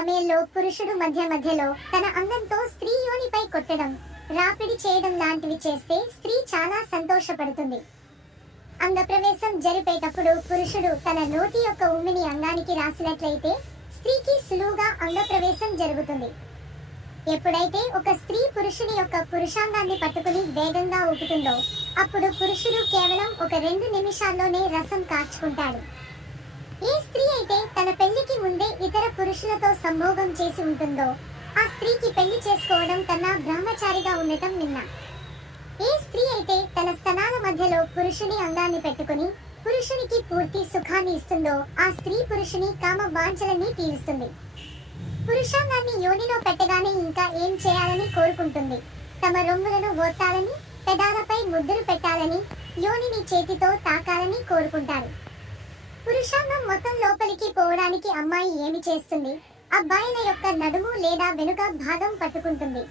సమయంలో పురుషుడు మధ్యలో తన అందంతో స్త్రీ యోనిపై కొట్టడం, రాపిడి చేయడం లాంటివి చేస్తే స్త్రీ చాలా సంతోషపడుతుంది. అంగప్రవేశం జరిపేటప్పుడు పురుషుడు తన నోటి యొక్క ఉమ్మిని అంగానికి రాసినట్లయితే స్త్రీకి సులువుగా అంగప్రవేశం జరుగుతుంది. ఎప్పుడైతే ఒక స్త్రీ పురుషుని యొక్క పురుషాంగాన్ని పట్టుకుని వేగంగా ఊపుతుందో అప్పుడు పురుషుడు కేవలం ఒక 2 నిమిషాల్లోనే రసం కార్చుకుంటాడు. ఏ స్త్రీ అయితే తన పెళ్లికి ముందే ఇతర పురుషులతో సంభోగం చేసి ఉంటుందో ఆ స్త్రీకి పెళ్లి చేసుకోవడం కన్నా బ్రహ్మచారిగా ఉండటం మిన్న. ఏ స్త్రీ అయితే తన స్తనాల మధ్యలో పురుషుని అంగాన్ని పెట్టుకుని పురుషునికి పూర్తి సుఖాన్ని ఇస్తుందో ఆ స్త్రీ పురుషుని కామ వాంఛలని తీరుస్తుంది. పురుషాంగాన్ని యోనిలో పెట్టగానే ఇంకా ఏం చేయాలని కోరుకుంటుంది. తమ రొమ్ములను ఓర్తాలని, పెదాలపై ముద్దులు పెట్టాలని, యోనిని చేతితో తాకాలని కోరుకుంటారు. పురుషాంగం మొత్తం లోపలికి పోవడానికి అమ్మాయి ఏమి చేస్తుంది? అబ్బాయిల యొక్క నడుము లేదా వెనుక భాగం పట్టుకుంటుంది.